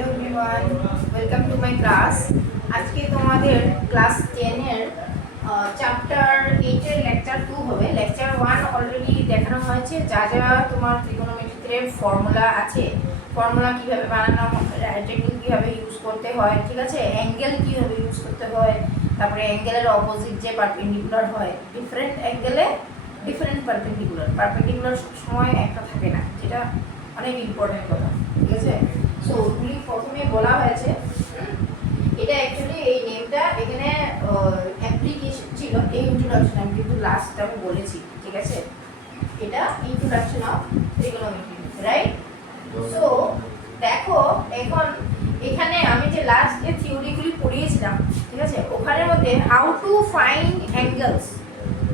Hello everyone, welcome to my class. আজকে তোমাদের class 10 এর চ্যাপ্টার 8 এর লেকচার 2 হবে। লেকচার 1 অলরেডি দেখানো হয়েছে, যা যা তোমার ত্রিকোণমিতিতে ফর্মুলা আছে, ফর্মুলা কিভাবে বানানো, রাইট অ্যাঙ্গেল কিভাবে ইউজ করতে হয়, ঠিক আছে, অ্যাঙ্গেল কিভাবে ইউজ করতে হয়, তারপরে অ্যাঙ্গেলের অপোজিট যে পারপেন্ডিকুলার হয়, ডিফারেন্ট অ্যাঙ্গেলে ডিফারেন্ট পারপেন্ডিকুলার সময় একটা থাকে না, যেটা অনেক ইম্পর্টেন্ট কথা, ঠিক আছে। সো ওগুলি প্রথমে বলা হয়েছে, এটা অ্যাকচুয়ালি এই নেমটা এখানে অ্যাপ্লিকেশন ছিল, এই ইন্ট্রোডাকশন আমি কিন্তু লাস্টটা আমি বলেছি, ঠিক আছে, এটা introduction of trigonometry, right. So দেখো এখন এখানে আমি যে লাস্ট যে থিওরিগুলি পড়িয়েছিলাম, ঠিক আছে, ওখানের মধ্যে হাউ টু ফাইন্ড অ্যাঙ্গেলস,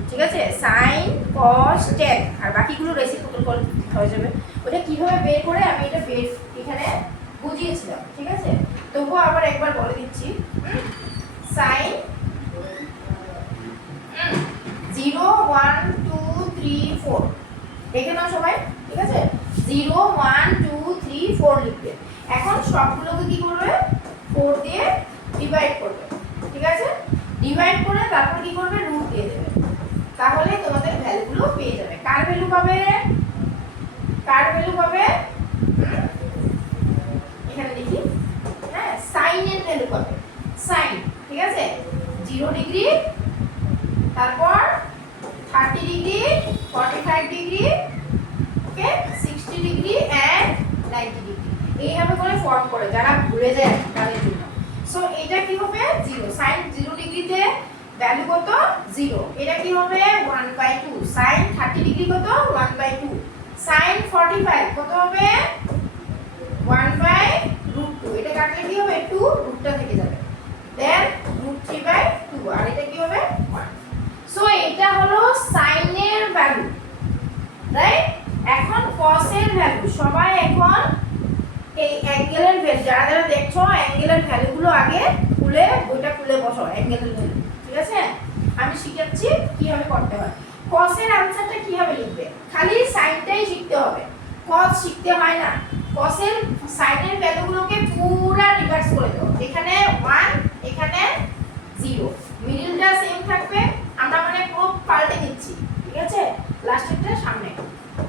ঠিক আছে, সাইন কস ট্যান আর বাকিগুলো রেসিপ্রোকাল হয়ে যাবে, ওটা কিভাবে বের করে আমি এটা বের এখানে বুঝিয়েছিলাম, ঠিক আছে। তবুও আবার একবার বলে দিচ্ছি, সাইন 0 1 2 3 4 দেখে নাও সবাই, ঠিক আছে, 0 1 2 3 4 লিখবে। এখন সবগুলোকে কি করবে, 4 দিয়ে ডিভাইড করবে, ঠিক আছে, ডিভাইড করে তারপর কি করবে, রুট দিয়ে দেবে, তাহলে তোমাদের ভ্যালুগুলো পেয়ে যাবে। কার ভ্যালু পাবে, এখানে দেখি, হ্যাঁ, সাইনের ভ্যালু পাবে, সাইন, ঠিক আছে, 0 ডিগ্রি, তারপর 30 degree, 45 degree, okay, 60 degree and 90 degree, এইভাবে করে ফর্ম করে, যারা ভুলে যায় তাদের জন্য। সো এটা কি হবে, 0, সাইন 0 ডিগ্রিতে ভ্যালু কত, 0, এটা কি হবে 1/2, সাইন 30 ডিগ্রি কত, 1/2, সাইন 45 কত হবে, 1/√2, এটা কাটলে কি হবে, 2, রুটটা থেকে যাবে, দেন √3/2, আর এটা কি হবে 1। সো এটা হলো সাইনের ভ্যালু, রাইট। এখন কসের ভ্যালু, সবাই এখন এই অ্যাঙ্গেলের ভ্যালু, যারা যারা দেখছো অ্যাঙ্গেলের ভ্যালুগুলো আগে খুলে বইটা খুলে বসো, অ্যাঙ্গেলের ভ্যালু, ঠিক আছে, আমি শিখাচ্ছি কিভাবে করতে হয়। কসের আনসারটা কিভাবে লিখবে, খালি সাইনটাই শিখতে হবে, কস শিখতে হয় না। কসের সাইনের ভ্যালুগুলোকে পুরো রিভার্স করে দাও, এখানে 1, এখানে 0, মিডলটা সেম থাকবে, আমরা মানে পুরো পাল্টে দিচ্ছি, ঠিক আছে, লাস্টেরটা সামনে,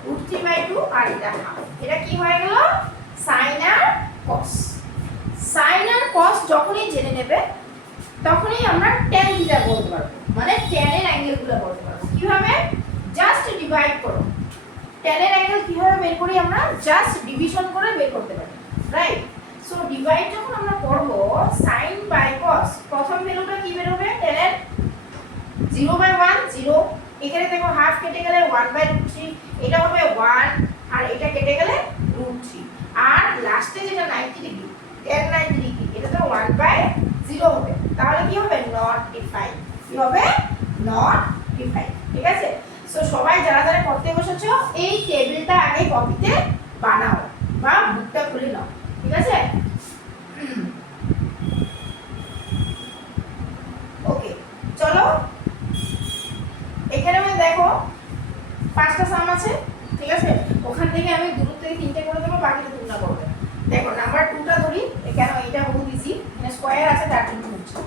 √3/2 আর এটা হাফ, এটা কি হয়ে গেল, সাইন আর কস। সাইন আর কস যখনই জেনে নেবে তখনই আমরা tan থিটা বলতে পারবো, মানে tan এর অ্যাঙ্গেলগুলো বলতে পারবো। কিভাবে, জাস্ট ডিভাইড করো, tan এর অ্যাঙ্গেল কিভাবে বের করি আমরা, জাস্ট ডিভিশন করে বের করতে পারি, রাইট। সো ডিভাইড যখন আমরা করব, sin বাই cos, প্রথম ভ্যালুটা কি বের হবে, tan এর 0/1 0, এখানে দেখো হাফ কেটে গেলে 1/√3, এটা হবে 1, আর এটা কেটে গেলে √3, আর লাস্টে যেটা 90 ডিগ্রি, tan 90 ডিগ্রি, এটা তো 1/0 হবে, তাহলে কি হবে, নট ডিফাইন, কি হবে, নট ডিফাইন, ঠিক আছে। সো সবাই যারা যারা করতে বসেছো এই টেবিলটা আগে কপিতে বানাও বা বুকটা খুলে নাও, ঠিক আছে। ওকে, চলো এখানে আমি দেখো 5টা সাম আছে, ঠিক আছে, ওখান থেকে আমি 2 থেকে 3টে করে দেবো, বাকিটা তোমরা করবে। দেখো নাম্বার 2টা ধরি, কেন এটা বহুত ইজি, এখানে স্কয়ার আছে তার জন্য হচ্ছে।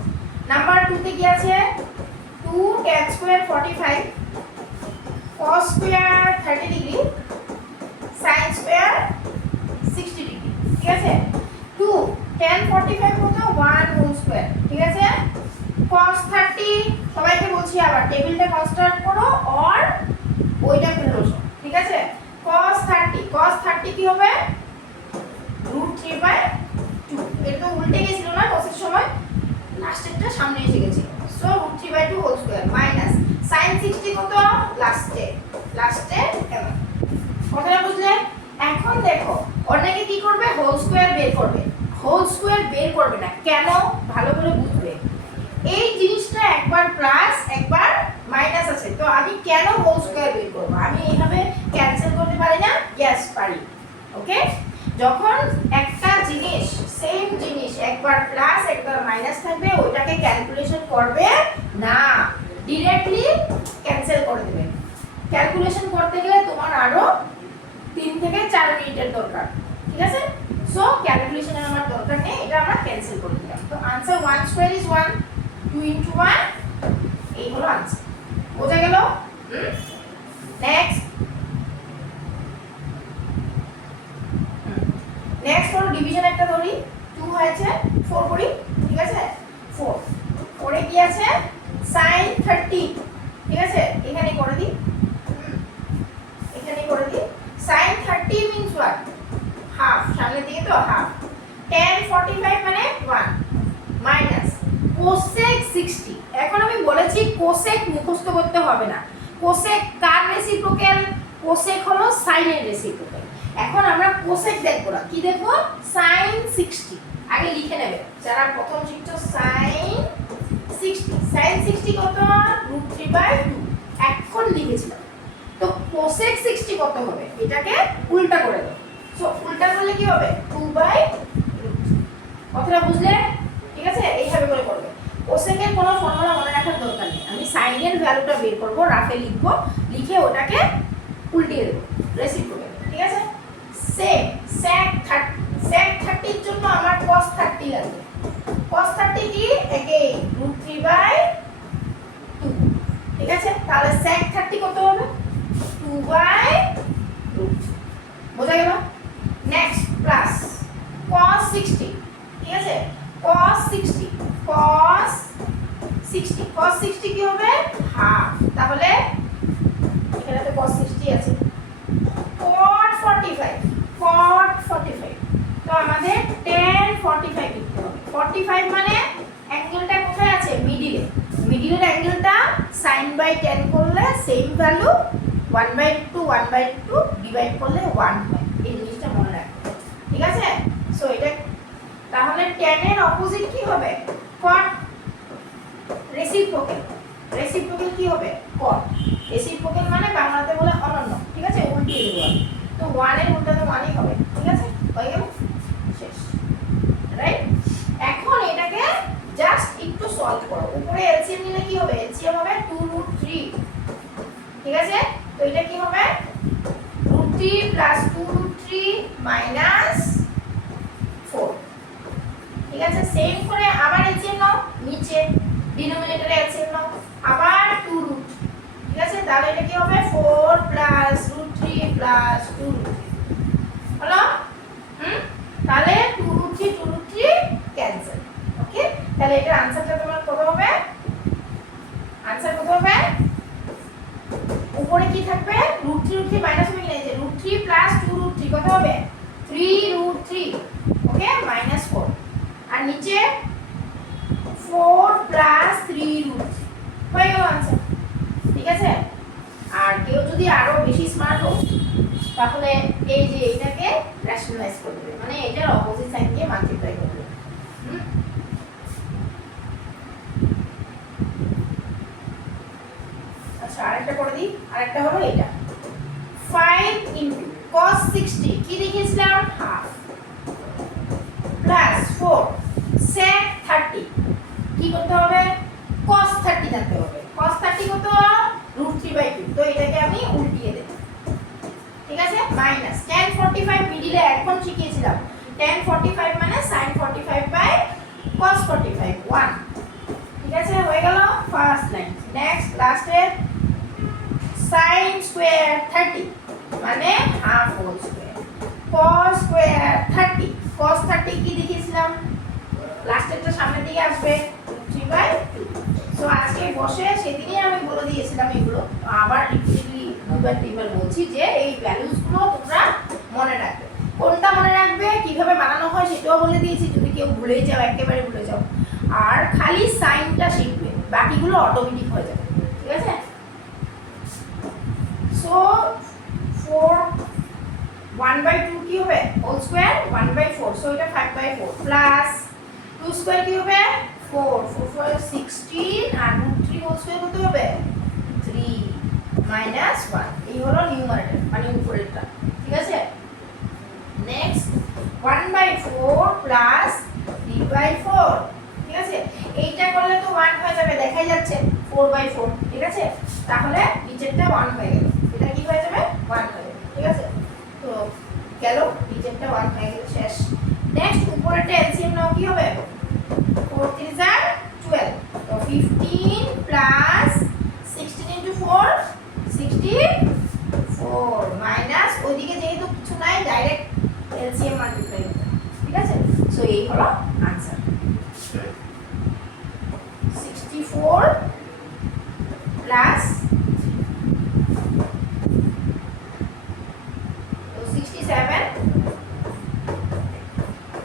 নাম্বার 2 তে কি আছে, 2 tan square 45, cos square 30 degree, sin square 60 degree, ঠিক আছে। 2 tan 45 কত, 1 হোল স্কয়ার, ঠিক আছে, cos 30, সবাইকে বলছি আবার টেবিলটা কনস্ট্রাক্ট করো আর ওইটা খুলে বসো, ঠিক আছে। cos 30 কি হবে, √3/2, এটা তো উল্টে গেছিল না cos-এর সময়, লাস্টেরটা সামনে এসে গেছে, so √3/2 whole square minus sin 60 কত, লাস্টে এমন, কথাটা বুঝলে। এখন দেখো অনেকে কি করবে, হোল স্কয়ার বের করবে, হোল স্কয়ার বের করবে না, কেন, ভালো করে বুঝবে, এই জিনিসটা একবার প্লাস একবার মাইনাস আছে, তো আমি কেন হোল স্কয়ার বের করব, আমি এইভাবে ক্যান্সেল করতে পারি না, यस পারি, ওকে। যখন একটা জিনিস সেম জিনিস একবার প্লাস একবার মাইনাস থাকবে, ওইটাকে ক্যালকুলেশন করবে না, ডাইরেক্টলি ক্যান্সেল করে দেবে। ক্যালকুলেশন করতে গেলে তোমার আরো 3 থেকে 4 মিনিটের দরকার, ঠিক আছে? সো ক্যালকুলেশনের আমার দরকার নেই, এটা আমরা ক্যান্সেল করে দিলাম। তো आंसर 1 স্কয়ার ইজ 1, 2 ইনটু 1 এই হলো आंसर। বোঝা গেল? নেক্সট নেক্সট হলো ডিভিশন একটা ধরি। 2 হয়েছে 4 করি, ঠিক আছে? 4 পরে কি আছে sin 30, ঠিক আছে? এখানে করে দিই, এখানে করে দিই। sin 30 means what? হাফ, সামনের দিকে তো হাফ। tan 45 মানে 1 মাইনাস cosec 60। এখন আমি বলেছি cosec মুখস্থ করতে হবে না। cosec কার রেসিপ্রোকাল? cosec হলো sin এর রেসিপ্রোকাল। এখন আমরা cosec দেখব না, কি দেখব? sin 60 আগে লিখে নেবে যারা প্রথম শিখছো। sin 60, sin 60 কত? √3/2 এখন লিখেছিলাম। তো cosec 60 কত হবে? এটাকে উল্টা করে দাও। সো উল্টা করলে কি হবে? 2/√। কথাটা বুঝলে? ঠিক আছে, এইভাবে করে করবে। cosec এর কোনো ফর্মুলা মনে রাখার দরকার নেই, আমি sin এর ভ্যালুটা বের করব, রাফে লিখব, লিখে ওটাকে উল্টিয়ে দেব রেসিপ্রোকাল। ঠিক আছে? সেম sec 30 এর জন্য আমার cos 30 লাগবে। cos 30 কি? again √3/2। ঠিক আছে, তাহলে sec 30 কত হবে? 2/√। বোঝা গেল? নেক্সট প্লাস cos 60, ঠিক আছে? cos 60 কি হবে? হাফ। তাহলে এখানে তো cos 60 আছে। cot 45 তো আমাদের tan 45 লিখতে হবে। 45 মানে অ্যাঙ্গেলটা কোথায় আছে? মিডিলে। মিডিলের অ্যাঙ্গেলটা sin/tan করলে সেম ভ্যালু 1/2 ডিভাইড করলে 1 হয়। এই জিনিসটা মনে রাখবে, ঠিক আছে? সো এটা তাহলে tan এর অপোজিট কি হবে? cot। রেসিপ্রোকাল কি হবে? cot। রেসিপ্রোকাল মানে বাংলাতে বলে অনন্য, ঠিক আছে? উল্টিয়ে দেব। তো 1 এর উল্টা তো 1ই হবে, ঠিক আছে? হয়ে গেল, শেষ, রাইট? এখন এটাকে জাস্ট একটু সলভ করো। উপরে এলসিএম নিলে কি হবে? এলসিএম হবে 2√3, ঠিক আছে? তো এটা কি হবে? √3 + 2√3 - 4, ঠিক আছে? সেম করে আবার এলসিএম নাও, নিচে ডিনোমিনেটরে এলসিএম নাও, আবার 2√, ঠিক আছে? তাহলে এটা কি হবে? 4 + √3 + 2√3 হলো। তাহলে 2√3 ক্যান্সেল। ওকে, তাহলে এটার आंसरটা তোমার কত হবে? आंसर কত হবে? উপরে কি থাকবে? √3 মাইনাস হবে কিনা? এই যে √3 + 2√3 কত হবে? 3√3, ওকে, -4। আর নিচে 4 + 3√3 হয়ে গেল आंसर, ঠিক আছে? আর কেউ যদি আরো বেশি স্মার্ট হোক তাহলে এই যে এটাকে রেশনালাইজ করে দেবে, মানে এটার অপোজিট সাইনকে মাল্টিপ্লাই করে দেবে। আচ্ছা, আরেকটা করে দিই। আরেকটা হলো এটা 5 * cos 60 কি লিখেছিলাম? হাফ প্লাস 4 sec 30 কি করতে হবে? cos 30 জানতে হবে। cos 30 কত? √3/2। তো এটাকে আমি উল্টিয়ে দেব, ঠিক আছে? মাইনাস tan 45 মিডিলে এখন শিখিয়েছিলাম। tan 45 মানে sin 45/cos 45 1, ঠিক আছে? হয়ে গেল ফার্স্ট লাইন। নেক্সট লাস্টে sin স্কয়ার 30 মানে half whole square, cos square 30 cos 30 কি লিখেছিলাম? লাস্টেরটা সামনের দিকে আসবে 3/2। সো আজকে বসে সেদিনই আমি বলে দিয়েছিলাম এগুলো, আবার রিপিটেডলি দুবার তিনবার বলছি যে এই ভ্যালুসগুলো তোমরা মনে রাখবে। কোনটা মনে রাখবে, কিভাবে বানানো হয় সেটাও বলে দিয়েছি, যদি কেউ ভুলে যাও, একেবারে ভুলে যাও। আর খালি সাইনটা শিখবে, বাকিগুলো অটোমেটিক হয়ে যাবে, ঠিক আছে? সো 4 1/2 কি হবে? হোল স্কয়ার 1/4, সো এটা 5/4 প্লাস 2 স্কয়ার কি হবে? 4 4 4 16 আর √3 হোল স্কয়ার কত হবে? 3 - 1। এই হলো নিউমারেটর, মানে উপরেরটা, ঠিক আছে? নেক্সট 1/4 প্লাস 3/4, ঠিক আছে? এইটা করলে তো 1 হয়ে যাবে, দেখাই যাচ্ছে 4/4, ঠিক আছে? তাহলে নিচেরটা 1 হয়ে গেল, এটা কি হয়ে যাবে? 1 হয়ে যাবে, ঠিক আছে? তো গেল, নিচেরটা 1 হয়ে গেল, শেষ। নেক্সট উপরেরটা এলসিএম নাও, কি হবে 4 3 are 12, তো 15 প্লাস 16 into 4 64 মাইনাস ওইদিকে যেহেতু কিছু নাই ডাইরেক্ট এলসিএম মাল্টিপ্লাই করতে, ঠিক আছে। সো এই হলো आंसर 64 প্লাস 67,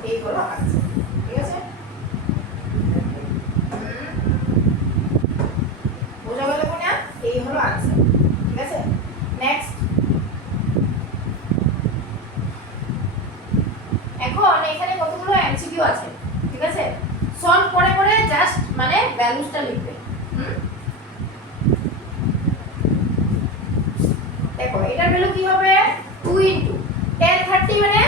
এই হলো आंसर, ঠিক আছে। বোঝা গেল কোনা, এই হলো आंसर, ঠিক আছে। নেক্সট, এখন এখানে কতগুলো এমসিকিউ আছে, ঠিক আছে। সলভ করে করে জাস্ট মানে ভ্যালুসটা লিখবে। দেখো এটার ভ্যালু কি হবে 2 ইনটু 10 30 মানে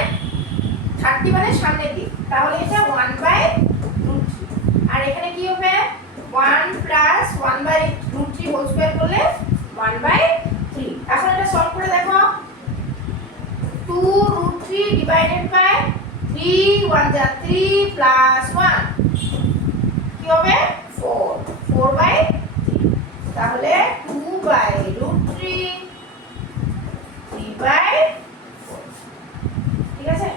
30 মানে সামনের দিক, তাহলে এটা 1/√3। আর এখানে কি হবে 1 প্লাস 1/√3 হোল স্কয়ার করলে 1/3। এখন এটা সলভ করে দেখো 2√3 ডিভাইডেড বাই 3 1 যা 3 প্লাস 1 কি হবে 4 4/3, তাহলে 2/√3 3/4, ঠিক আছে।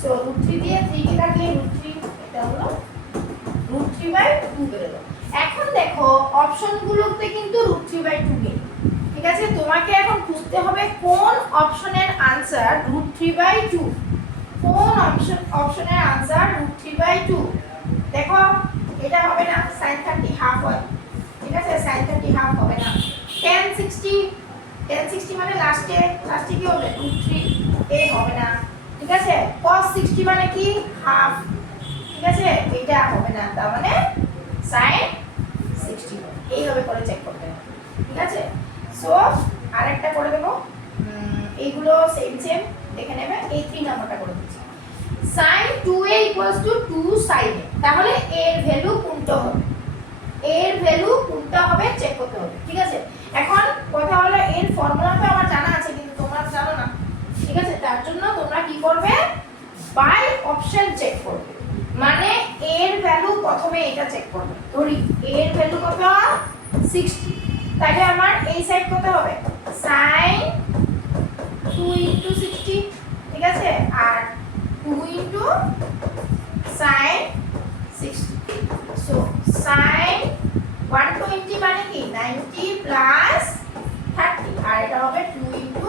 সো √3 দিয়ে 3 কে কাটলে √3, এটা হলো √3/2 বেরোলো। এখন দেখো অপশনগুলোতে কিন্তু √3/2 নেই, ঠিক আছে। তোমাকে এখন খুঁজতে হবে কোন অপশনের आंसर √3/2, কোন অপশনের आंसर √3/2। দেখো এটা হবে না, sin 30 হাফ হয়, ঠিক আছে। sin 30 হাফ হবে না। 10 60 মানে লাস্টে কি হবে √3, এই হবে না, ঠিক আছে। cos 60 মানে কি হাফ, ঠিক আছে, এটা হবে না, তার মানে sin 60 এইভাবে করে চেক করতে হবে, ঠিক আছে। সো আরেকটা করে দেব, এইগুলো সেম দেখে নেবে। এই 3 নাম্বারটা করে দিচ্ছি, sin 2a 2 sin a, তাহলে এর ভ্যালু কোনটা হবে, এর ভ্যালু কোনটা হবে চেক করতে হবে, ঠিক আছে। এখন কথা হলো এর ফর্মুলা তো আমার জানা আছে কিন্তু তোমরা জানো না, ঠিক আছে। তার জন্য তোমরা কি করবে বাই অপশন চেক করবে, মানে এর ভ্যালু প্রথমে এটা চেক করবে। ধরি এর ভ্যালু কত 60, তাহলে আমার এই সাইড কত হবে sin 2 into 60, ঠিক আছে, আর 2 into sin 60, সো sin 120 মানে কি 90 প্লাস 30, আর এটা হবে 2 into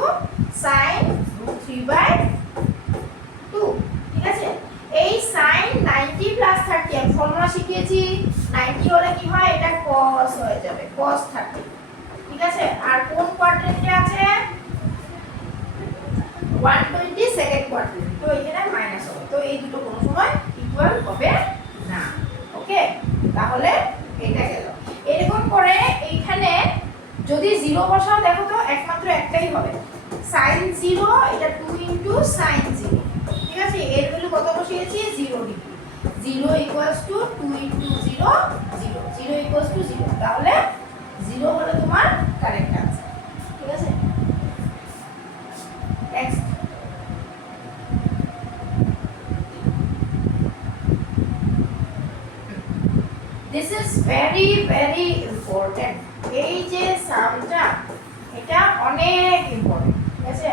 sin √3/2, ঠিক আছে। এই sin 90 প্লাস 30 আমি ফর্মুলা শিখিয়েছি, 90 হলে কি হয় এটা cos হয়ে যাবে, cos 30, ঠিক আছে। আর কোন কোয়াড্রেন্টে আছে 120 সেকেন্ড কোয়াড্রেন্ট, তো এখানে মাইনাস হবে, তো এই দুটো কোনো সময় ইকুয়াল হবে না, ওকে। তাহলে এটা গেল। এরকম করে এইখানে যদি 0 বসাও দেখো তো একমাত্র একটাই হবে sin 0, এটা 2 into sin 0, ঠিক আছে। এর ভ্যালু কত বসিয়েছি 0 ডিগ্রি, 0 2 into 0 0 0 0, তাহলে 0 হলো তোমার কারেক্ট आंसर, ঠিক আছে। Next, this is very very important, এই যে সামটা এটা অনেক ইম্পর্টেন্ট, ঠিক আছে।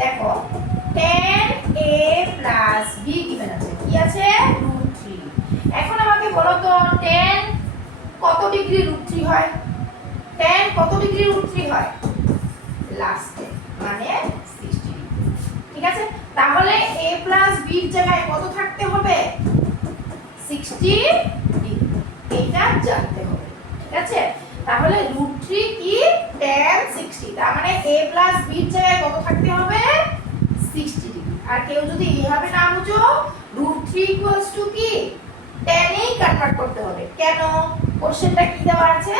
দেখো 10a plus b given আছে, কি আছে √3। এখন আমাকে বলো তো 10 কত ডিগ্রি √3 হয়, 10 কত ডিগ্রি √3 হয় লাস্টে, মানে 60 ডিগ্রি, ঠিক আছে। তাহলে a plus b এর জায়গায় কত থাকতে হবে 60 ডিগ্রি, এটা জানতে হবে, ঠিক আছে। তাহলে √3 কি tan 60, তার মানে a plus b এর জায়গায় কত থাকতে হবে 60 ডিগ্রি। আর কেউ যদি এইভাবে না বুঝো √3 কি tan এই কনভার্ট করতে হবে, কেন কোশ্চেনটা কি দেওয়া আছে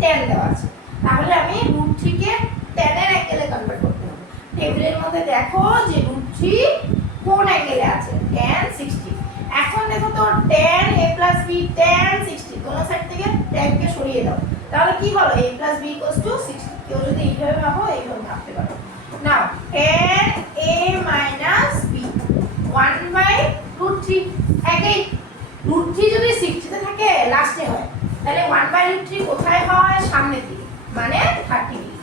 tan দেওয়া আছে, তাহলে আমি √3 কে tan এর অ্যাঙ্গেলে কনভার্ট করতে হবে। টেবিলের মধ্যে দেখো যে √3 কোন অ্যাঙ্গেলে আছে tan 60। এখন দেখো তো tan a plus b tan 60, কোন সাইড থেকে tan কে সরিয়ে দাও, তাহলে কি হলো a plus b = এইভাবে ভাবো, এইভাবে ভাবতে পারো। নাও tan a minus b 1/√3, একই √3 যদি 60 তে থাকে লাস্টে হয়, তাহলে 1/√3 কোথায় হয়? সামনের দিকে, মানে 30 ডিগ্রি।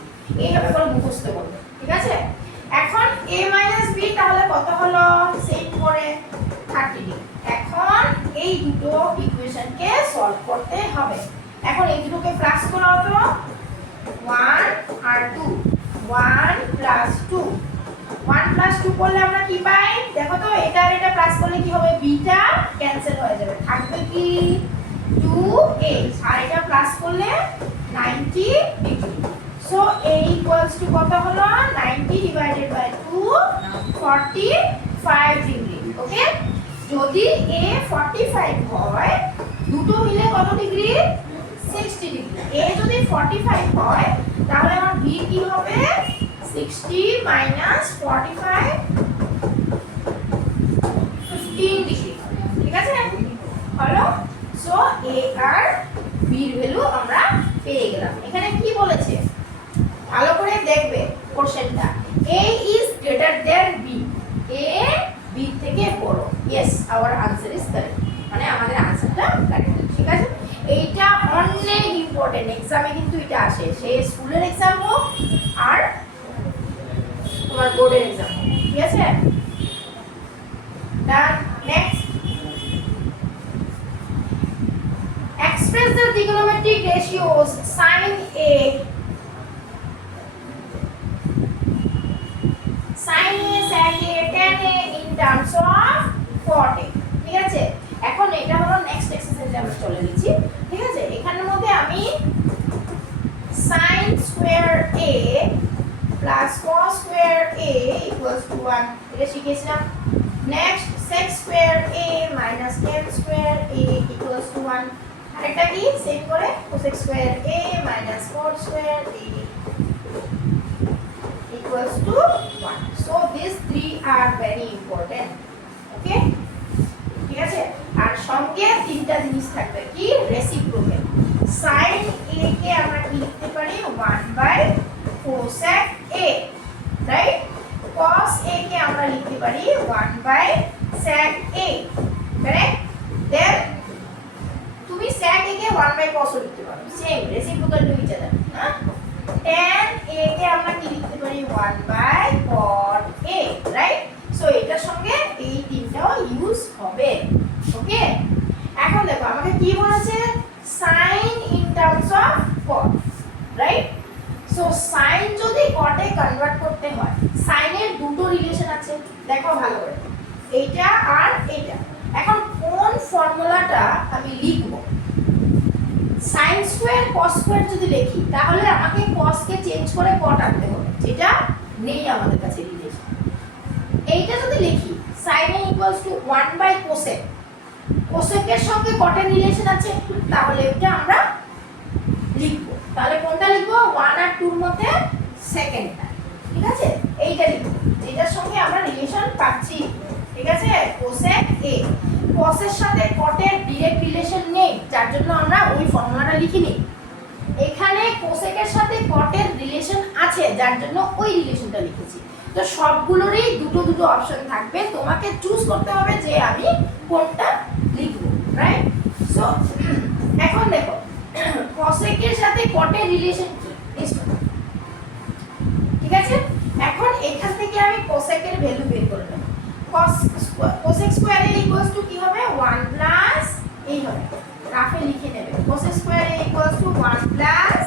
এইভাবে করে মুখস্থ করবে, ঠিক আছে? এখন a minus b তাহলে কত হলো? সেম করে 30 ডিগ্রি। এখন এই দুটো ইকুয়েশনকে সলভ করতে হবে। এখন এই দুটোকে প্লাস করো তো, 1 আর 2, 1 plus 2, 1 plus 2 করলে আমরা কি পাই? দেখো তো, এটা আর এটা প্লাস করলে কি হবে? বিটা ক্যান্সেল হয়ে যাবে, থাকবে কি 2a, আর এটা প্লাস করলে 90 degree. So a equals to কত হলো? 90 divided by 2, 45 ডিগ্রি। ওকে, যদি a 45 হয়, দুটো মিলে কত ডিগ্রি? 60 ডিগ্রি। a যদি 45 হয়, তাহলে আমার b কি হবে? 60 minus 45, 15 ডিগ্রি। ঠিক আছে? হলো। সো a আর b এর ভ্যালু আমরা পেয়ে গেলাম। এখানে কি বলেছে ভালো করে দেখবে কোশ্চেনটা। a is greater than b, a b থেকে বড়। yes, our answer is correct, মানে আমাদের আনসারটা কারেক্ট। ঠিক আছে, এইটা অনেক ইম্পর্টেন্ট, এক্সামে কিন্তু এটা আসে, সে স্কুলের এক্সাম হোক আর তোমার বোর্ডের এক্সাম হোক। ঠিক আছে, done. Next, express the trigonometric ratios sin a, sin a, sec a, tan a in terms of cot a। ঠিক আছে, এখন এটা হলো নেক্সট এক্সারসাইজে আমরা চলে যাচ্ছি। ঠিক আছে, এখানের মধ্যে আমি sin square a plus cos square a equals to 1 এটা শিখেছিলাম। Next sec square a minus tan square a equals to 1, আরেকটা কি সেম করে cosec square a minus cot square a equals to 1. So these three are very important. Okay? ঠিক আছে, আর সঙ্গে তিনটা জিনিস থাকবে, কি? রেসিপ্রোকাল। sin a কে আমরা কি লিখতে পারি? 1/cosec a, right? cos a কে আমরা লিখতে পারি 1/sec a, কারেক্ট? দেন তুমি sec a কে 1/cos লিখতে পারো, same reciprocal to each other, না? tan a কে আমরা কি লিখতে পারি? 1/cot a, right? সো এটার সঙ্গে এই তিনটাও ইউজ হবে। ওকে, এখন দেখো আমাকে কি বলেছে? sin in terms of cot, right? So sin যদি cot এ কনভার্ট করতে হয়, sin এর দুটো রিলেশন আছে, দেখো ভালো করে, এইটা আর এইটা। এখন কোন ফর্মুলাটা আমি লিখব? sin স্কয়ার cos স্কয়ার যদি লিখি, তাহলে আমাকে cos কে চেঞ্জ করে cot আনতে হবে, যেটা নেই আমাদের কাছে রিলেশন। এইটা যদি লিখি sin a equals to 1/cosec, cosec এর সঙ্গে cot এর রিলেশন আছে, তাহলে এটা আমরা লিখব। তাহলে কোনটা লিখব? 1 আর 2 এর মধ্যে সেকেন্ডটা। ঠিক আছে, এইটা লিখব, এটার সঙ্গে আমরা রিলেশন পাচ্ছি। ঠিক আছে, cosec a, cos এর সাথে cot এর ডাইরেক্ট রিলেশন নেই, যার জন্য আমরা ওই ফর্মুলাটা লিখিনি। এখানে cosec এর সাথে cot এর রিলেশন আছে, যার জন্য ওই রিলেশনটা লিখেছি। তো সবগুলোরই দুটো দুটো অপশন থাকবে, তোমাকে চুজ করতে হবে যে আমি কোনটা লিখব, রাইট? সো এখন দেখো cosec এর সাথে cot এর রিলেশন কি? ঠিক আছে, এখন এখান থেকে আমি cosec এর ভ্যালু বের করে নেব। cosec square a equals to কি হবে? 1 প্লাস এই হবে, রাফে লিখে নেবে, cosec square a equals to 1 plus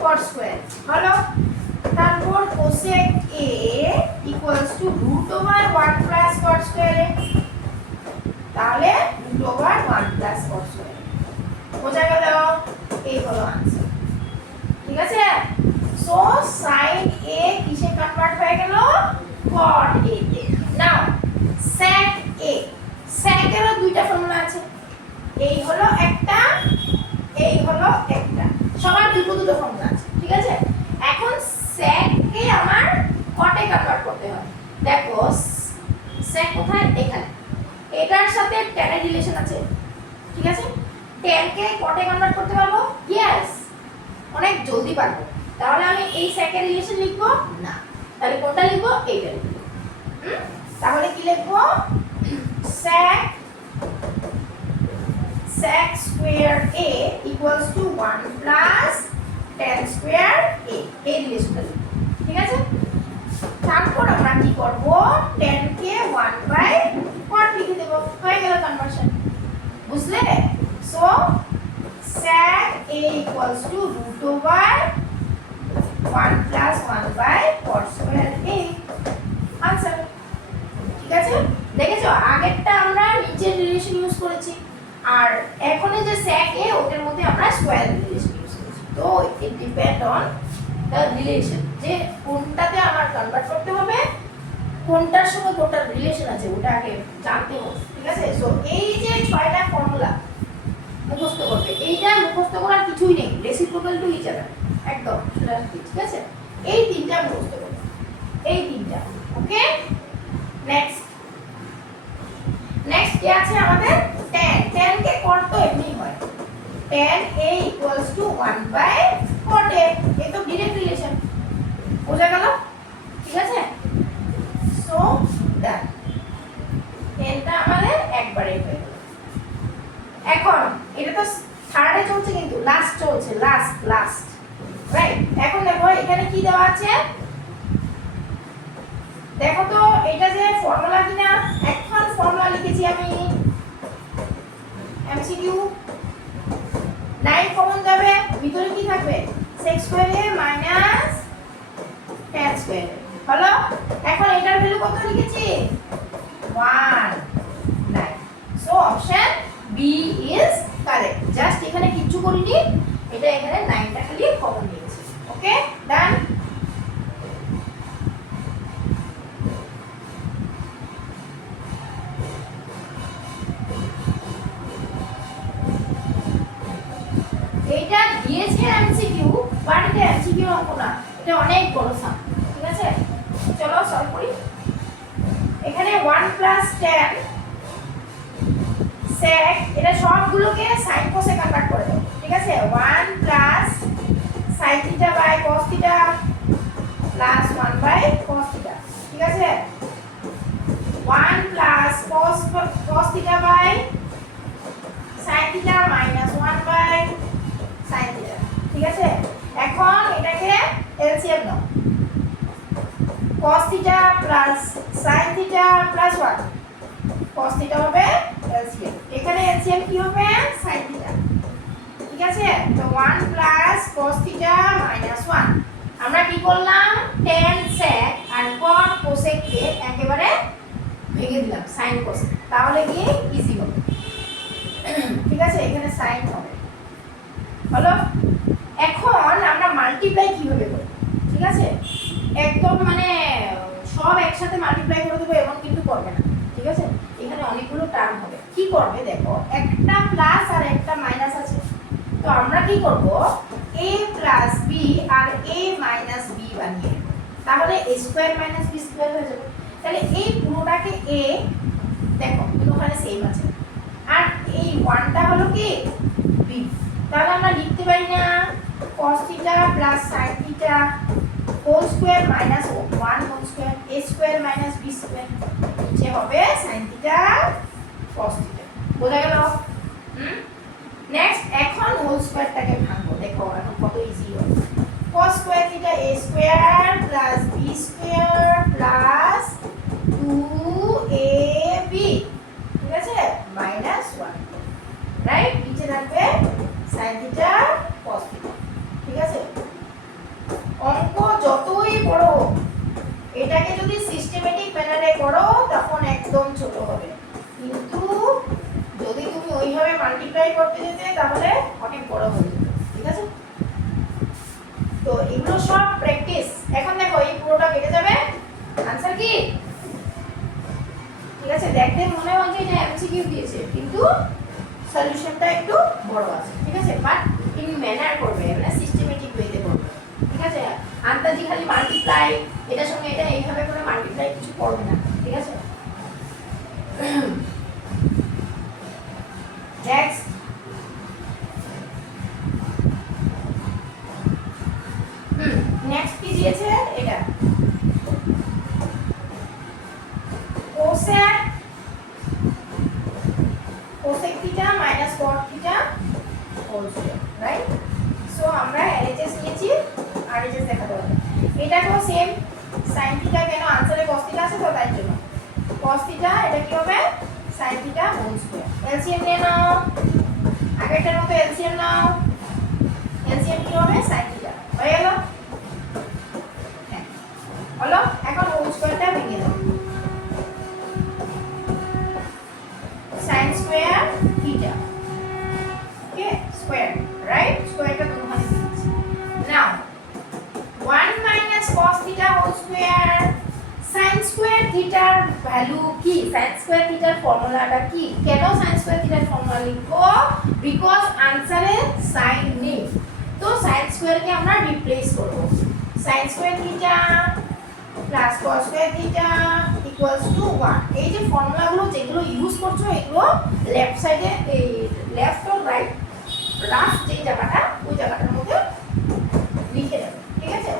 cot square. হলো, তারপর cosec a equals to √1 plus cot square a, তাহলে √1 প্লাস cot স্কয়ার। বোঝা গেল? এই হলো आंसर। ঠিক আছে, সো sin a কিসে কনভার্ট হয়ে গেল? cot a তে। নাও sec a, sec এর দুইটা ফর্মুলা আছে, এই হলো একটা, এই হলো একটা, সবার দুটো দুটো ফর্মুলা আছে। ঠিক আছে, এখন sec কে আমার cot এ কনভার্ট করতে হবে। দেখো sec কোথায়? এখানে, এটার সাথে tan এর রিলেশন আছে। ঠিক আছে, tan কে cot এ কনভার্ট করতে পারবো? यस, অনেক জলদি পারবো। তাহলে আমি এই স্যাকের রিলেশন লিখবো না, তাহলে কোনটা লিখবো? এইটা লিখবো। তাহলে কি লিখবো? sec square a equals to 1 plus tan square a, এই রিলেশনটা লিখবো। ঠিক আছে, তারপর আমরা কি করব? tan কে 1 বাই cot লিখে দেব, হয়ে গেল কনভার্সন। বুঝলে? So sec a equals to root over 1 plus 1 by cot square a, answer. ঠিক আছে, দেখেছো আগেরটা আমরা নিচের রিলেশন ইউজ করেছি, আর এখন যে sec a ওটার মধ্যে আমরা স্কয়ার রিলেশন ইউজ করেছি। তো ইট ডিপেন্ড অন দ্য রিলেশন, যে কোনটাতে আমার কনভার্ট করতে হবে, কোনটার সঙ্গে কোনটার রিলেশন আছে ওটা আগে জানতে হবে। ঠিক আছে, সো এই যে 6টা ফর্মুলা মুখস্থ করবে, এইটা মুখস্থ করার কিছুই নেই, রেসিপ্রোকাল টু ইচ আদার, একদম ঠিক আছে। এই তিনটা মুখস্থ করবে, এই তিনটা। ওকে, নেক্সট কি আছে আমাদের? tan কে cot তো এমনি হয়, tan a equals to 1 by cot a, এই তো ডাইরেক্ট রিলেশন, বোঝা গেল? ঠিক আছে, সো দ্যাট টা আমাদের একবারে হয়ে গেল। এখন এটা তো থার্ডে চলছে, কিন্তু লাস্ট চলছে, লাস্ট রাইট। এখন দেখো এখানে কি দেওয়া আছে, দেখো তো এটা যে ফর্মুলা কিনা। এখন ফর্মুলা লিখেছি আমি, এমসিকিউ 9 কমন যাবে, ভিতরে কি থাকবে? sec square a minus tan square a, হলো? এখন এটার ভ্যালু কত লিখেছি? 1 9, so option B is correct. Just এখানে কিচ্ছু করিনি, এটা এখানে 9টা খালি কমন নিয়েছি। ওকে, ডান। এইটা দিয়েছে এমসিকিউ, বাট এটা এমসিকিউ অঙ্ক না, এটা অনেক বড় সাম। ঠিক আছে, চলো সলভ করি। এখানে 1 প্লাস tan sec, এটা সবগুলোকে sin cos এ কনভার্ট করে দাও। ঠিক আছে, 1 plus sin theta by cos theta plus 1 by cos theta. ঠিক আছে, 1 plus cos theta by sin theta minus 1 by sin theta. ঠিক আছে, এখন এটাকে এলসিএম নাও, cos theta plus sin theta plus 1, cos theta হবে এলসিএম, এখানে এলসিএম কি হবে? sin theta. ঠিক আছে, তো 1 প্লাস cos থিটা মাইনাস 1, আমরা কি করলাম? tan sec আর cot cosec কে একেবারে ভেঙে দিলাম sin cosec, তাহলে কি ইজি হবে। ঠিক আছে, এখানে sin হবে, হলো? এখন আমরা মাল্টিপ্লাই কিভাবে করব? ঠিক আছে, একদম মানে সব একসাথে মাল্টিপ্লাই করে দেবো এমন কিন্তু করবে না। ঠিক আছে, এখানে অনেকগুলো টার্ম হবে। কি করবে দেখো, একটা প্লাস আর একটা মাইনাস আছে, তো আমরা কি করব? a প্লাস b আর a মাইনাস b বানিয়ে নেব, তাহলে a square minus b square হয়ে যাবে। তাহলে এই পুরোটাকে a, দেখো ওখানে সেম আছে, আর এই 1টা হলো কি b, তাহলে আমরা লিখতে পারি না cos theta plus sin theta whole square minus 1 whole square, a square minus b square, নিচে হবে sin থিটা cos থিটা। বোঝা গেল? নেক্সট এখন হোল স্কয়ারটাকে ভাঙবো, দেখো এখন কত ইজি হয়। cos square theta a square plus b square plus 2ab, ঠিক আছে, মাইনাস 1, রাইট? নিচে থাকবে sin থিটা cos থিটা। ঠিক আছে, অঙ্ক যতই বড় হোক, এটাকে যদি সিস্টেমেটিক ম্যানারে করো তখন একদম ছোট হবে, কিন্তু যদি তুমি ওইভাবে মাল্টিপ্লাই করতে যেতে তাহলে অনেক বড় হয়ে যেত। ঠিক আছে, তো এগুলো সব প্র্যাকটিস। এখন দেখো এই পুরোটা কেটে যাবে, আনসার কি? ঠিক আছে, দেখতে মনে হয় যে এটা এমসিকিউ দিয়েছে, কিন্তু সলিউশনটা একটু বড় আছে। ঠিক আছে, বাট ইন ম্যানার করবে, মানে সিস্টেমেটিক ওয়েতে করবে। ঠিক আছে, আন্দাজি খালি মাল্টিপ্লাই, এটার সঙ্গে এটা এইভাবে করে মাল্টিপ্লাই কিছু করবে না। ঠিক আছে, নেক্সট নেক্সট কি দিয়েছে এটা cosec theta minus cot theta whole square, right? So আমরা এলএইচএস নিয়েছি, আরএইচএস দেখাতে হবে। এটাকেও সেম sin থিটা, কেন আনসারে cos থিটা আছে তো তাই জন্য cos থিটা, এটা কি হবে sin theta whole square. LCM নিয়ে নাও, আগেরটার মতো এলসিএম নাও, এলসিএম কি হবে sin থিটা, হয়ে গেল? হ্যাঁ হলো। এখন হোল স্কয়ারটা ভেঙে দাও, sin স্কয়ার থিটা, ওকে স্কয়ার, রাইট? স্কয়ারটা দুখানে দিয়েছি। নাও 1 minus cos theta whole square, sin square theta value কি? sin square theta ফর্মুলাটা কি? কেন sin square theta ফর্মুলা লিখবো? বিকজ আনসারে sin নেই, তো sin square কে আমরা রিপ্লেস করব। sin square theta plus cos square theta equals to 1। এই যে ফর্মুলাগুলো যেগুলো ইউজ করছো এগুলো লেফট সাইডে, এই লেফট অর রাইট রাফ যে জায়গাটা ওই জায়গাটার মধ্যে লিখে দেবে, ঠিক আছে?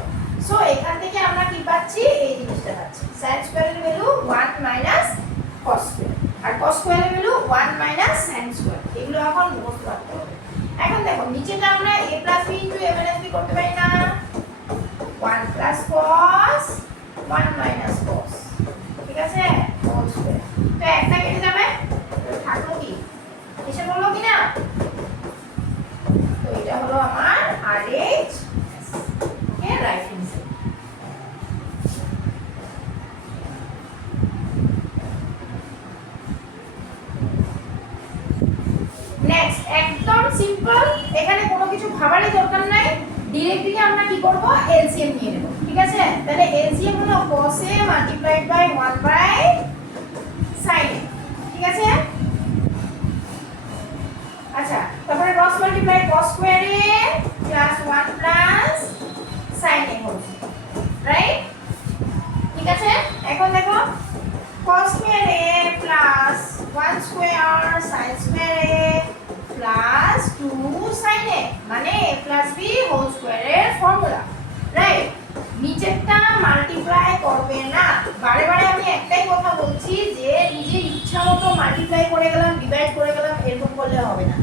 সো এখান থেকে আমরা কি পাচ্ছি? এই জিনিসটা পাচ্ছি, sin স্কয়ার এর ভ্যালু 1 মাইনাস cos স্কয়ার, আর cos স্কয়ার এর ভ্যালু 1 মাইনাস sin স্কয়ার। এগুলো এখন মুখস্থ রাখতে হবে। এখন দেখো নিচেটা আমরা a + b * a - b করতে পারি না? 1 + cos 1 মাইনাস cos, ঠিক আছে, হোল স্কয়ার। তো একটা কেটে যাবে, থাকলো কি? এসে বললো কি না? তো এটা হলো আমার RH, ওকে, রাইট অ্যানসার। নেক্সট একদম সিম্পল, এখানে কোনো কিছু ভাবারই দরকার নাই, ডাইরেক্টলি আমরা কি করব? এলসিএম নিয়ে নেব, ঠিক আছে? তাহলে এলসিএম হলো cos a * 1/sin a, ঠিক আছে? আচ্ছা, তারপরে cross multiply cos square a plus 1 plus sin a whole square, right? ঠিক আছে, এখন দেখো cos square a plus 1 square sin square a plus 2 sin a, মানে a প্লাস b হোল স্কয়ারের ফর্মুলা, রাইট? নিচেরটা মাল্টিপ্লাই করবে না। বারে বারে আমি একটাই কথা বলছি যে নিজের ইচ্ছা মতো মাল্টিপ্লাই করে গেলাম, ডিভাইড করে গেলাম, এরকম করলে হবে না,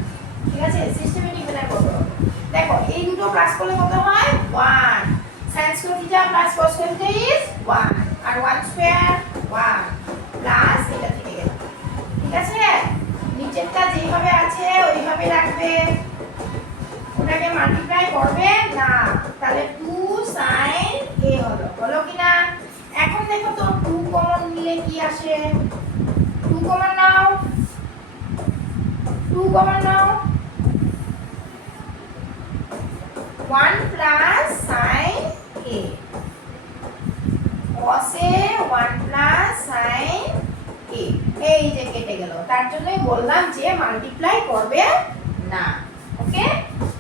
ঠিক আছে? সিস্টেমেটিক মেথড করতে হবে। দেখো এই দুটো প্লাস করলে কত হয়? 1 sin square theta plus cos square theta is 1, আর 1 স্কয়ার 1 প্লাস এটা থেকে গেল, ঠিক আছে? নিচেরটা যেভাবে আছে ওইভাবে রাখবে, ওটাকে মাল্টিপ্লাই করবে না, তাহলে 2 sin a হলো, হলো কি না? এখন দেখো তো 2 কমন নিলে কি আসে? 2 common now, 2 common now, 1 plus sin a, cos a 1 plus sin a, এই যে কেটে গেল, তার জন্যই বললাম যে মাল্টিপ্লাই করবে না, ওকে?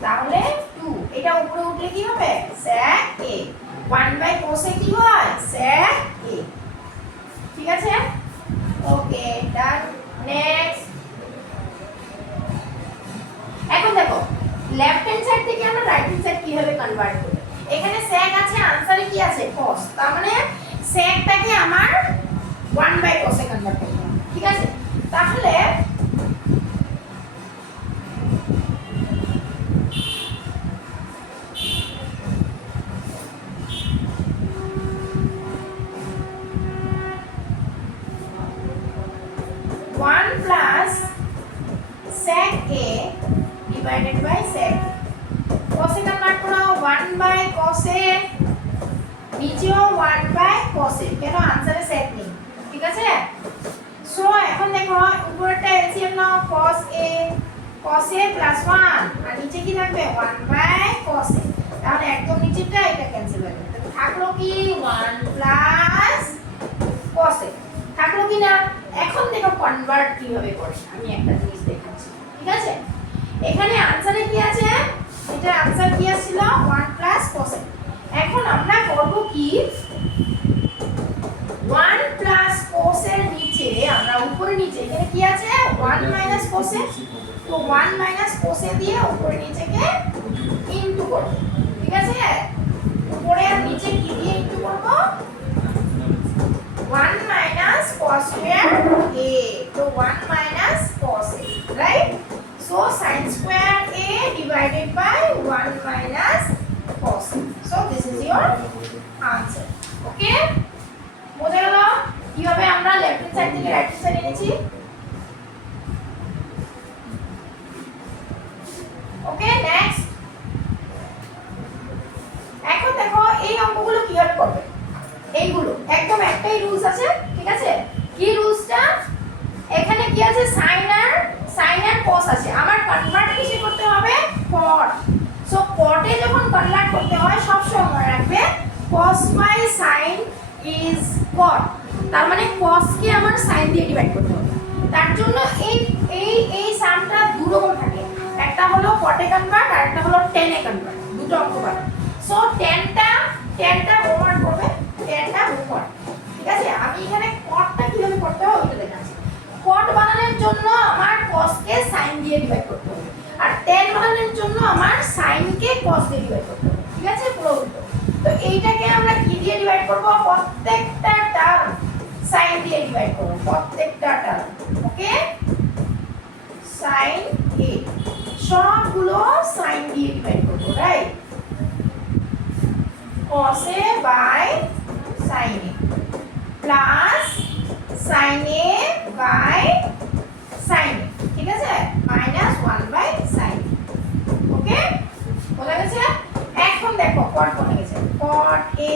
তাহলে 2 এটা উপরে উঠলে কি হবে? sec a, 1/cos a কি হয়? sec a, ঠিক আছে? ওকে ডান। নেক্সট এখন দেখো লেফট হ্যান্ড সাইড থেকে আমরা রাইট হ্যান্ড সাইড কিভাবে কনভার্ট করব? এখানে sec আছে, আনসারে কি আছে? cos, তার মানে secটাকে আমার 1/cos এ কনভার্ট করতে হবে, ঠিক আছে? তাহলে sec a divided by sec a, cos a convert করো 1/cos a, নিচেও 1/cos a, কেন আনসারে sec নেই, ঠিক আছে? সো এখন দেখো উপরেরটা এলসিএম নাও, cos a 1 আর নিচে কি থাকবে? 1/cos a, তাহলে একদম নিচেরটা এটা ক্যান্সেল হয়ে যাবে, থাকলো কি 1 প্লাস cos a, থাকলো কি না? এখন দেখো কনভার্ট কিভাবে করে, আমি একটা জিনিস দেখাচ্ছি, ঠিক আছে? এখানে আনসারে কি আছে? এটা আনসার কি ছিল? 1 প্লাস cos a। এখন আমরা করব কি, 1 প্লাস cos এর নিচে আমরা উপরে নিচে এখানে কি আছে? 1 মাইনাস cos a, তো 1 মাইনাস cos a দিয়ে উপরে নিচেকে ইনটু করব, ঠিক আছে? উপরে উপরে আর নিচে কি দিয়ে ইনটু করব 1 minus cos square a, so 1 minus cos a, right? So sin square a divided by 1 minus cos a. So this is your answer. Okay? বোঝা গেল কিভাবে আমরা লেফট হ্যান্ড সাইড থেকে রাইট হ্যান্ড সাইডে এনেছি? ওকে, নেক্সট। এখন দেখো এই অঙ্কগুলো কিভাবে করবে। এইগুলো একদম একটাই রুলস আছে, ঠিক আছে? কি রুলসটা? এখানে কি আছে? সাইন আর cos আছে। আমার কনভার্ট কিসে করতে হবে? cot। সো cot-এ যখন কনভার্ট করতে হয় সব সময় মনে রাখবে cos by sin is cot। তার মানে cos কে আমার sin দিয়ে ডিভাইড করতে হবে। তার জন্য এই সামটা দুটো রকম থাকে। একটা হলো cot-এ কনভার্ট আর একটা হলো tan-এ কনভার্ট। দুটো অঙ্ক পাবে। সো tan-টা হোমওয়ার্ক করবে, tan-টা হোমওয়ার্ক। ঠিক আছে? আমি এখানে cot-টা কিভাবে করতে হয় ওইটা দেখাচ্ছি। cot বানানোর জন্য আমার cos কে sin দিয়ে ডিভাইড করতে হবে। আর tan বানানোর জন্য আমার sin কে cos দিয়ে ডিভাইড করতে হবে। ঠিক আছে? পুরো উল্টো। তো এইটাকে আমরা কি দিয়ে ডিভাইড করব? প্রত্যেকটা টার্ম sin দিয়ে ডিভাইড করব, প্রত্যেকটা টার্ম। ওকে? sin a সবগুলো sin দিয়ে ডিভাইড করব, right? cos a by sin a plus sin a by sin a, ঠিক আছে? Minus 1 by sin a। ওকে? বোঝা গেছে? এখন দেখো cot বনে গেছে। cot a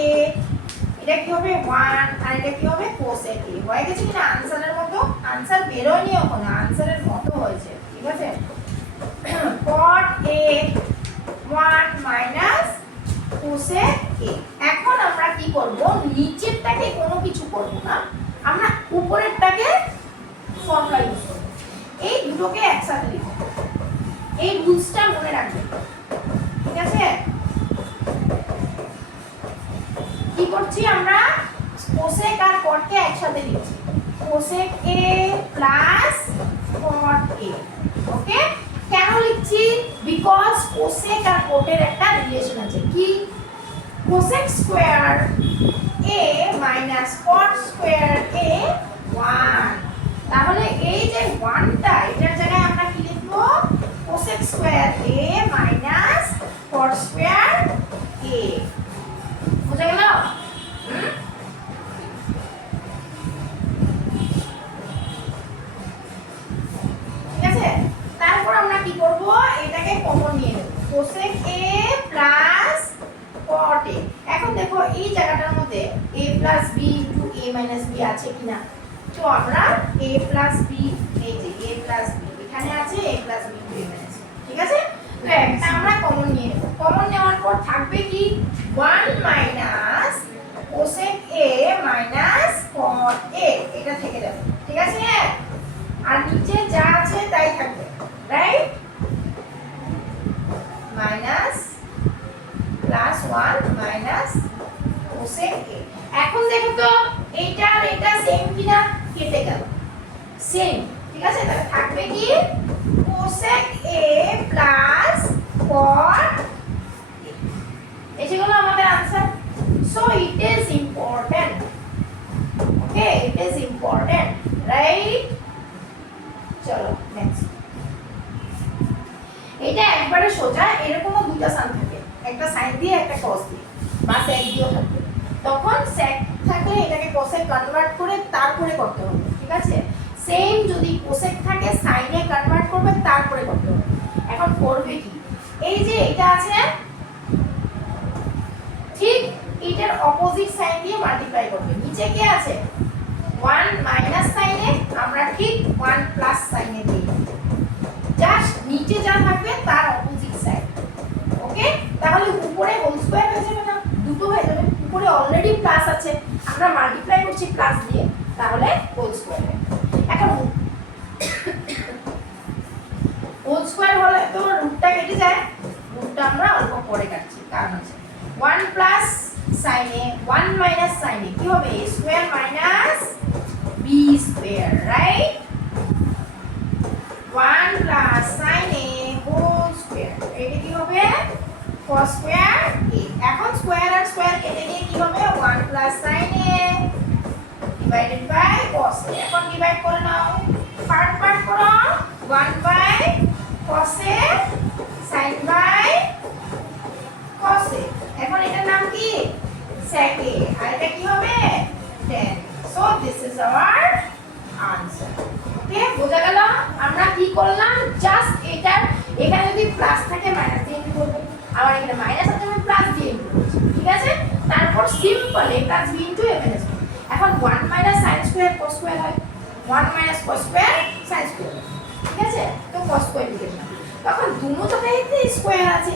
এটা কি হবে 1 আর এটা কি হবে cosec a। হয়ে গেছে কিনা আনসারের মতো? আনসার বেরোয়নি এখনো, আনসারের মতো হয়েছে। ঠিক আছে? cot a 1 minus cosec a। এখন আমরা কি করব? নিচেরটাকে কোনো কিছু করব না, আমরা উপরেরটাকে ফর্মুলা ইউজ করব। এই দুটোকে একসাথে লিখব। এই রুলসটা মনে রাখবে। ঠিক আছে? কি করছি আমরা? cosec আর cot কে একসাথে লিখছি। cosec a plus cot a। ওকে? কেন লিখছি? বিকজ cosec আর cot এর একটা রিলেশন আছে। কি? cosec square a minus cot square a 1। তাহলে এই যে 1টা এটার জায়গায় আমরা কি লিখব? cosec square a minus cot square a। বুঝা গেল? ঠিক আছে? তারপর আমরা কি করব? এটাকে কমন নিয়ে নেব। cosec a plus cot a। এখন দেখো এই জায়গাটার মধ্যে a plus b into a minus b আছে কিনা? তো আমরা a plus b, এই যে a plus b এখানে আছে, a plus b into a minus b। ঠিক আছে? তো একটা আমরা কমন নিয়ে নেব। কমন নেওয়ার পর থাকবে কি? 1 minus cosec a minus cot a, এটা থেকে যাবে। ঠিক আছে? আর নিচে যা আছে তাই থাকবে, right? Minus plus 1 minus cosec a। এখন দেখো তো এইটা আর এটা সেম কিনা? কেটে গেল, সেম। ঠিক আছে? তাহলে থাকবে কি? cosec a plus cot a। এসে গেল আমাদের answer. So it is important. Okay, it is important, right? চলো নেক্সট। এটা একবারে সোজা, এরকমও দুটো সাইন থাকে, একটা সাইন দিয়ে একটা cos দিয়ে, বা sec দিয়েও থাকে। তখন sec থাকলে এটাকে cos-এ কনভার্ট করে তারপরে করতে হবে। ঠিক আছে? সেম যদি cosec থাকে sin-এ কনভার্ট করবে তারপরে করতে হবে। এখন করবে কি? এই যে এটা আছে, ঠিক এটার অপোজিট সাইন দিয়ে মাল্টিপ্লাই করবে। নিচে কি আছে? 1 মাইনাস সাইনে, আমরা ঠিক 1 প্লাস সাইনে দিই। জাস্ট নিচে যা থাকবে তার অপোজিট সাইড। ওকে? তাহলে উপরে হোল স্কয়ার হয়ে যাবে না? দুটো হয়ে যাবে। উপরে অলরেডি প্লাস আছে, আমরা মাল্টিপ্লাই করছি প্লাস দিয়ে, তাহলে হোল স্কয়ার হবে। এখন হোল স্কয়ার হলে তো রুটটা কেটে যায়, রুটটা আমরা অল্প পরে কাটছি, কারণ আছে 1 plus sin a 1 minus sin a কি হবে? a square minus b square, right? 1 plus sin a whole square, এটা কি হবে? cos square a। এখন স্কয়ার আর স্কয়ার কেটে দিয়ে কি হবে 1 plus sin a divided by cos a। এখন ডিভাইড করে নাও, পার্ট পার্ট করো, 1 by cos a sin by cos a। এখন এটার নাম কি sec a, আর এটা কি হবে tan। So this is our answer. Okay, বোঝা গেল আমরা কি করলাম? জাস্ট এটার এখানে যদি প্লাস থাকে মাইনাস দিয়ে ইনটু করব, আবার এখানে মাইনাস আছে আমি প্লাস দিয়ে ইনটু করছি, ঠিক আছে? তারপর simple a plus b into a minus b। এখন 1 minus sin square cos square হয়, 1 minus cos square sin square, ঠিক আছে? তো cos স্কয়ার লিখে তখন দুটোতেই স্কয়ার আছে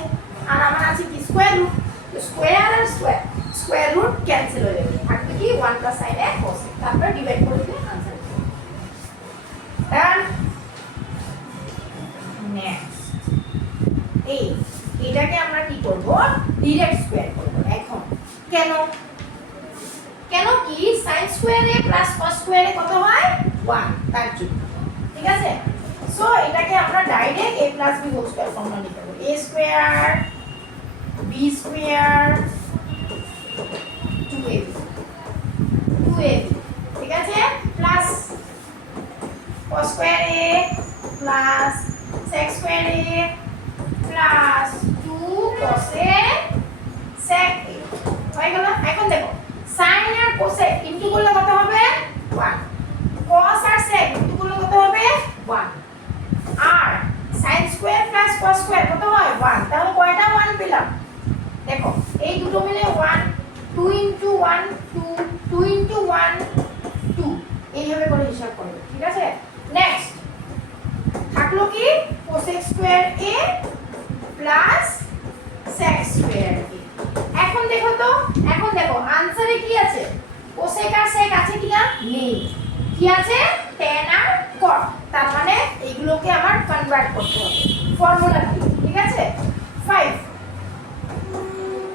আর আমার আছে কি স্কয়ার রুট। তো স্কয়ার আর স্কয়ার স্কয়ার রুট ক্যান্সেল হয়ে যাবে, থাকবে কি 1 plus sin a cos a। তারপর ডিভাইড করে দিলে आंसर ডান। নেক্সট এটাকে আমরা কি করব? ডাইরেক্ট স্কয়ার করব। এখন কেন কেন কি sin square a plus cos square a কত হয় 1, তার জন্য, ঠিক আছে? সো এটাকে আমরা direct a plus b whole square formula লিখতে পারবো। a square b square 2ab, ঠিক আছে? Plus cos square a plus sec square a plus 2 cos a sec a হয়ে গেল। এখন দেখো sin আর cosec ইনটু করলে কত হবে 1, cos আর sec ইনটু করলে কত হবে 1, আর sin square plus cos square কত হয় 1। তাহলে কয়টা 1 পেলাম? দেখো এই দুটো মিলে 1, 2 ইনটু 1 2, 2 ইনটু 1 2, এইভাবে করে হিসাব করবে, ঠিক আছে? নেক্সট থাকলো কি cosec square a plus sec square a। এখন দেখো তো, এখন দেখো আনসারে কি আছে? cosec আর sec আছে কিনা? নেই। কি আছে? tan আর cot। তার মানে এগুলোকে আমার কনভার্ট করতে হবে। ফর্মুলা কি? ঠিক আছে 5।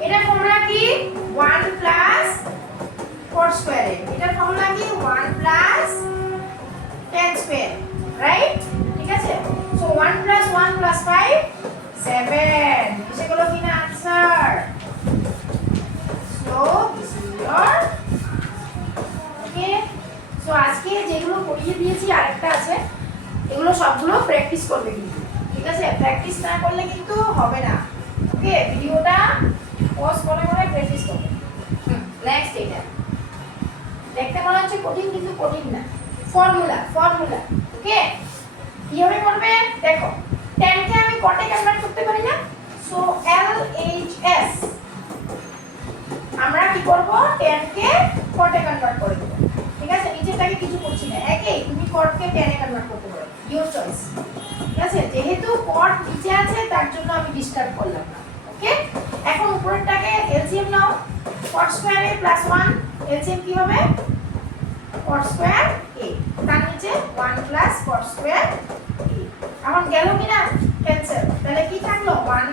এটা ফর্মুলা কি 1 প্লাস cot স্কয়ার a। এটা ফর্মুলা কি 1 প্লাস tan স্কয়ার, রাইট? ঠিক আছে? সো 1 প্লাস 1 প্লাস 5 7 এসে গেল কিনা answer. So this is your okay. So আজকে যেগুলো পড়িয়ে দিয়েছি আরেকটা আছে, এগুলো সবগুলো প্র্যাকটিস করবে কিন্তু, ঠিক আছে? প্র্যাকটিস না করলে কিন্তু হবে না। ওকে, ভিডিওটা পজ করে করে প্র্যাকটিস করবে। নেক্সট এটা দেখতে মনে হচ্ছে কঠিন, কিন্তু কঠিন না। ফর্মুলা ওকে, কিভাবে করবে দেখো। tan কে আমি কটে কনভার্ট করতে পারি না? সো LHS আমরা কি করব? tan কে কটে কনভার্ট করে দেব, ঠিক আছে? নিচেরটাকে কিছু করছি না, একই তুমি cot কে tan এ কনভার্ট করতে পারো, ইওর চয়েস, ঠিক আছে? যেহেতু cot নিচে আছে তার জন্য আমি ডিস্টার্ব করলাম না। ওকে, এখন উপরেরটাকে এলসিএম নাও। cot square a plus 1 LCM কি হবে? cot স্কয়ার a, তার নিচে 1 প্লাস cot স্কয়ার a। এখন গেল কিনা ক্যান্সেল, তাহলে কি থাকলো 1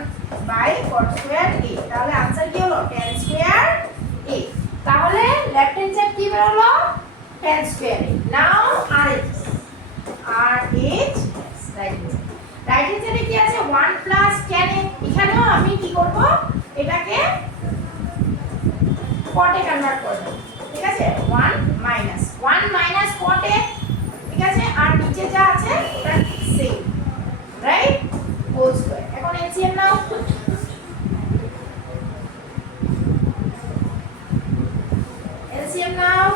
বাই cot স্কয়ার a। তাহলে आंसर কি হলো tan স্কয়ার a। তাহলে লেফট হ্যান্ড সাইড কি বের হলো tan square a। Now RH right hand সাইডে কি আছে 1 প্লাস tan a। এখানেও আমি কি করব? এটাকে cot এ কনভার্ট করব, ঠিক আছে? 1 মাইনাস cot a, ঠিক আছে? আর নিচে যা আছে ওটা সেম, রাইট? Whole square. এখন এলসিএম নাও। এলসিএম নাও।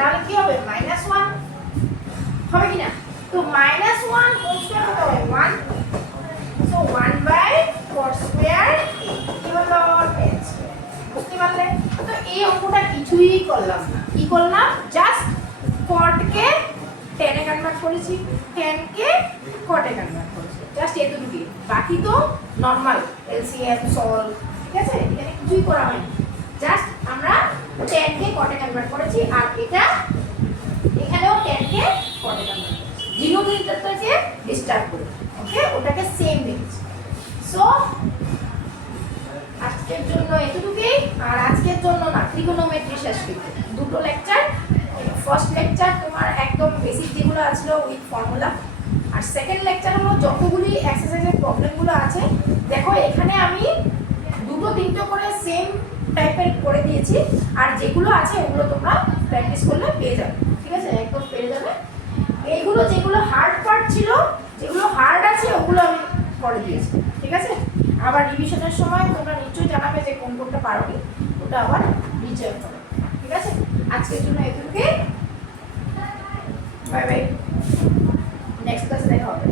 তাহলে কি হবে -1 হবে কি না? তো -1 হোল স্কয়ার কত হয় 1, সো 1/4 স্কয়ার কি হলো 10 স্কয়ার। বুঝতে পারলে? তো এই অঙ্কটা কিছুই করলাম না, কি করলাম জাস্ট কটকে 10 এ কনভার্ট করেছি, 10 কে কটে কনভার্ট করেছি, জাস্ট এতটুকুই। বাকি তো নরমাল এলসিএম সলভ, ঠিক আছে, এখানে কিছুই করা হয়নি, জাস্ট আমরা 10 কে কটে কনভার্ট করেছি আর এটা এখানেও 10 কে কটে কনভার্ট করেছি, ডিনোমিনেটরটাকে ডিস্টার্ব করে, ওকে, ওটাকে সেম রেখেছি। সো আজকের জন্য এতটুকুই, আর আজকের জন্য না ট্রিগোনোমেট্রি শেষ করতে দুটো লেকচার। ফার্স্ট লেকচার তোমার একদম বেসিক যেগুলো আছিল উইথ ফর্মুলা, আর সেকেন্ড লেকচার হলো যতগুলি এক্সারসাইজের প্রবলেমগুলো আছে। দেখো এখানে আমি দুটো তিনটে করে সেম টাইপের করে দিয়েছি, আর যেগুলো আছে ওগুলো তোমরা প্র্যাকটিস করলে পেয়ে যাবে, ঠিক আছে, একদম পেয়ে যাবে। এইগুলো যেগুলো হার্ড পার্ট ছিল, যেগুলো হার্ড আছে ওগুলো আমি করে দিয়েছি, ঠিক আছে। আবার রিভিশনের সময় তোমরা নিশ্চয়ই জানাবে যে কোন কোনটা পারোনি, ওটা আবার রিচার্জ করো, ঠিক আছে। আজকের জন্য এতটুকুই, বাই বাই, নেক্সট ক্লাসে দেখা হবে।